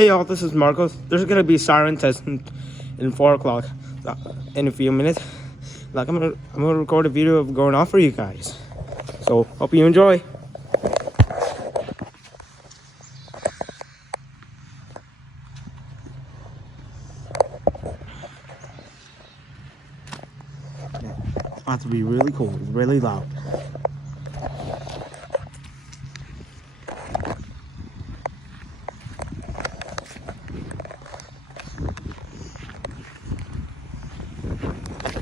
Hey y'all, this is Marcos. There's gonna be siren test in 4 o'clock in a few minutes. Like I'm gonna record a video of going off for you guys. So hope you enjoy. It's about to be really cool. It's really loud.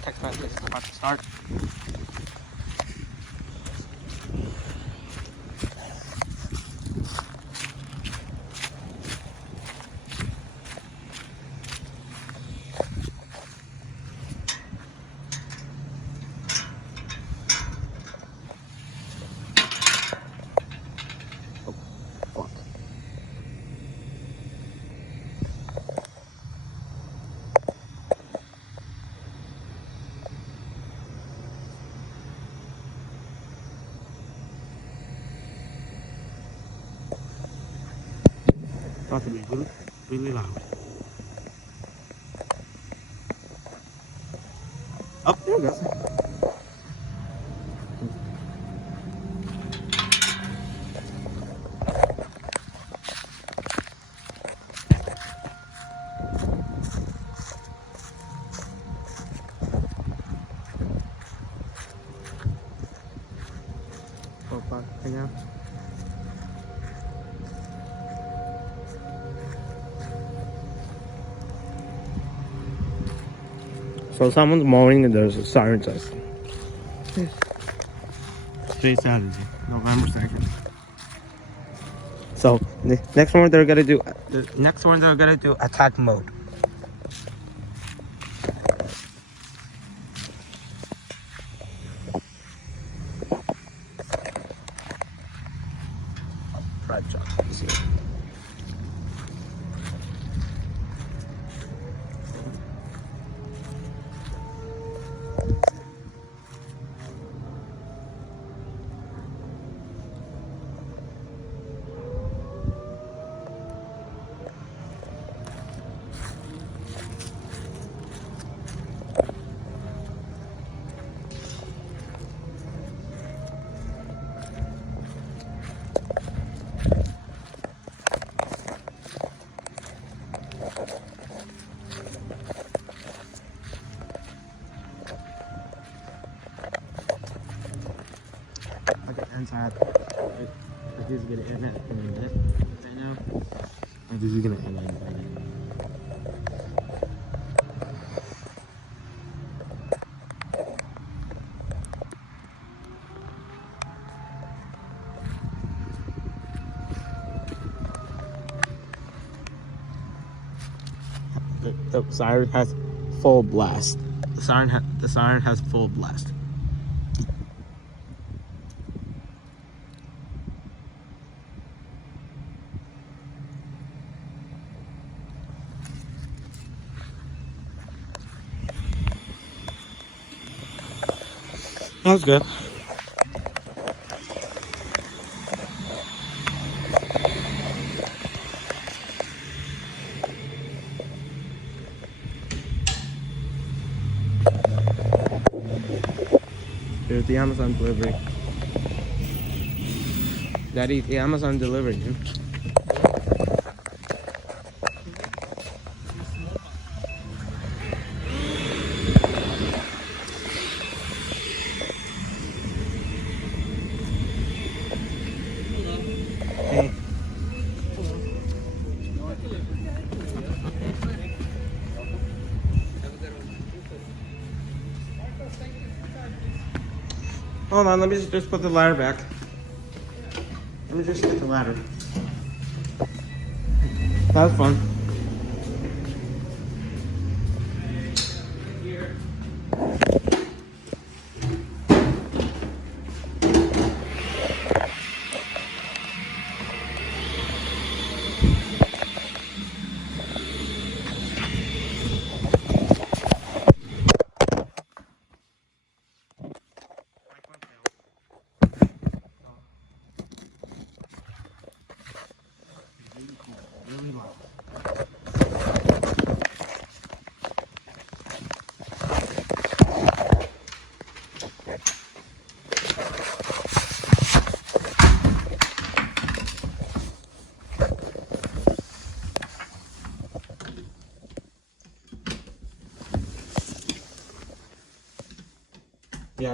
Text message is about to start. Oh, fuck. About to be really, really loud. Oh, there it goes. Oh, fuck. Hang on. So someone's mowing and there's a siren test. Today's Saturday, November 2nd. So the next one they're gonna do attack mode. Drive shot. Okay, inside. This is gonna end in a minute. Right now. This is gonna end in a minute. The siren has full blast. The siren has full blast. That was good. Here's the Amazon delivery. Daddy, the Amazon delivery, dude. Hey. Hold on, let me just put the ladder back. Let me just get the ladder. That was fun. Really loud. Yeah,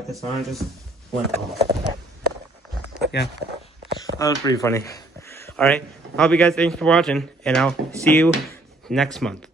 the siren just went off. Yeah, that was pretty funny. Alright, I hope you guys thanks for watching, and I'll see you next month.